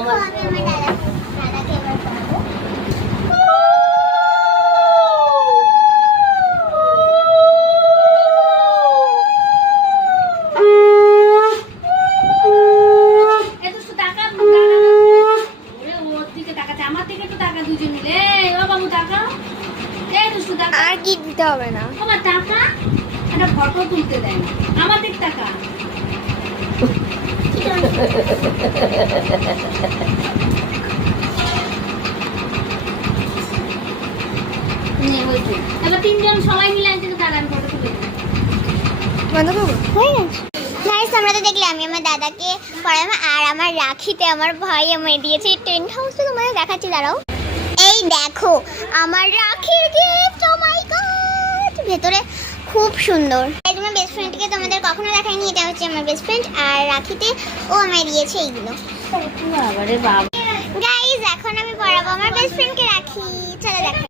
আমার দাদাকে এবার পড়াবো। আর কি দিতে হবে না, আমার টাকা একটা ফটো তুলতে দেয় না, আমাদের টাকা। এবার তিনজন সবাই মিলে একদিকে দাঁড়া, আমি ফটো তুলে দিই। বন্ধ করবো? হয়ে গেছে গাইস, আমরা তো দেখলে আমি আমার দাদাকে পড়ালাম আর আমার রাখিতে আমার ভাই আমায় দিয়েছে টেন্ট হাউসটা, তোমাদের দেখাচ্ছি দাঁড়াও। এই দেখো আমার রাখির গিফট, ও মাই গড, ভেতরে খুব সুন্দর। এই তোমার বেস্ট ফ্রেন্ডকে তোমাদের কখনো দেখাইনি, এটা হচ্ছে আমার বেস্ট ফ্রেন্ড আর রাখিতে ও আমায় দিয়েছে এইগুলো। বাবারে বাবা। গাইস এখন আমি পড়াবো আমার বেস্ট ফ্রেন্ডকে রাখি, চলো দেখো।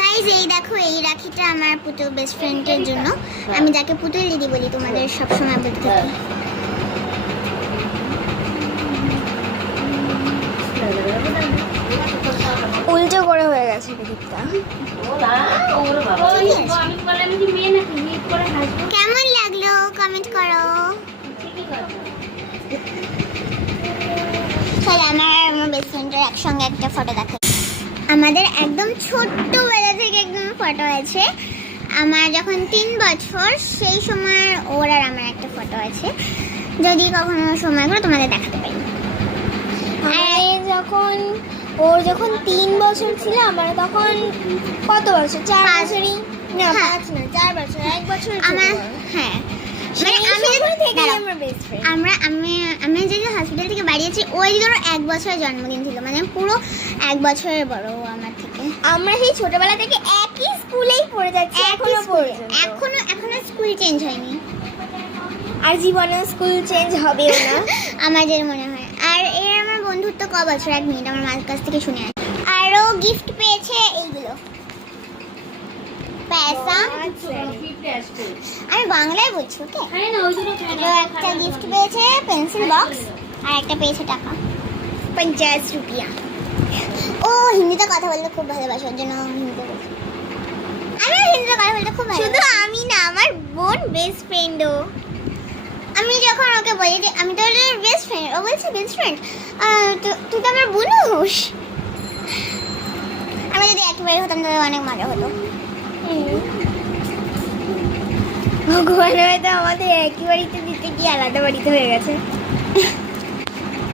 গাইস এই দেখো, এই রাখিটা আমার পুতুল বেস্ট ফ্রেন্ডের জন্য, আমি যাকে পুতুল দিদি বলি তোমাদের সব সময় বলতে থাকি। উল্টো করে হয়ে গেছে দিকটা। কেমন লাগলো কমেন্ট করো। চলো আমার বেস্ট ফ্রেন্ডের একসঙ্গে একটা ফটো দেখো। আমাদের একদম ছোট্টবেলা থেকে একদম ফটো আছে, আমার যখন 3 বছর সেই সময় ওর আর আমার একটা ফটো আছে, যদি কখনো সময় করে তোমাদের দেখাতে পারি। ওর যখন 3 বছর ছিল, আমার তখন কত বছর? 4 বছরই না, 5 না, 4 বছর, 1 বছর আমার হ্যাঁ মানে আমি যে হসপিটাল থেকে বাড়িয়েছি ওই ধরো 1 বছরের জন্মদিন ছিল, মানে পুরো 1 বছরের বড় ও আমার থেকে। আমরা সেই ছোটবেলা থেকে একই স্কুলেই পড়ে যাচ্ছি এখনো পর্যন্ত। এখনো স্কুল চেঞ্জ হয়নি আর জীবনে স্কুল চেঞ্জ হবেও না আমাদের মনে হয়। আর এর আমার বন্ধুত্ব ক বছর, 1 মিনিট আমার মার কাছ থেকে শুনে আসি। আরও গিফট পেয়েছে এইগুলো পয়সা, আমি বাংলায় বলছি ওকে। একটা গিফট পেয়েছে পেন্সিল বক্স আর একটা পেয়েছে টাকা 50 রুপিয়া। ও হিন্দিতে কথা বলতে খুব ভালোবাসে, ওর জন্য হিন্দিতে বলছি। আমি হিন্দিতে কথা বলতে খুব ভালো, শুধু আমি না, আমার বোন বেস্ট ফ্রেন্ডও। আমি যখন ওকে বলি যে আমি তো ওর বেস্ট ফ্রেন্ড, ও বলছে বেস্ট ফ্রেন্ড, তুই তো আমার বোনুস। আমি যদি একেবারে হতাম তাহলে অনেক মজা হতো। ভগবান হয়তো আমাদের একই বাড়িতে দিতে গিয়ে আলাদা বাড়িতে হয়ে গেছে।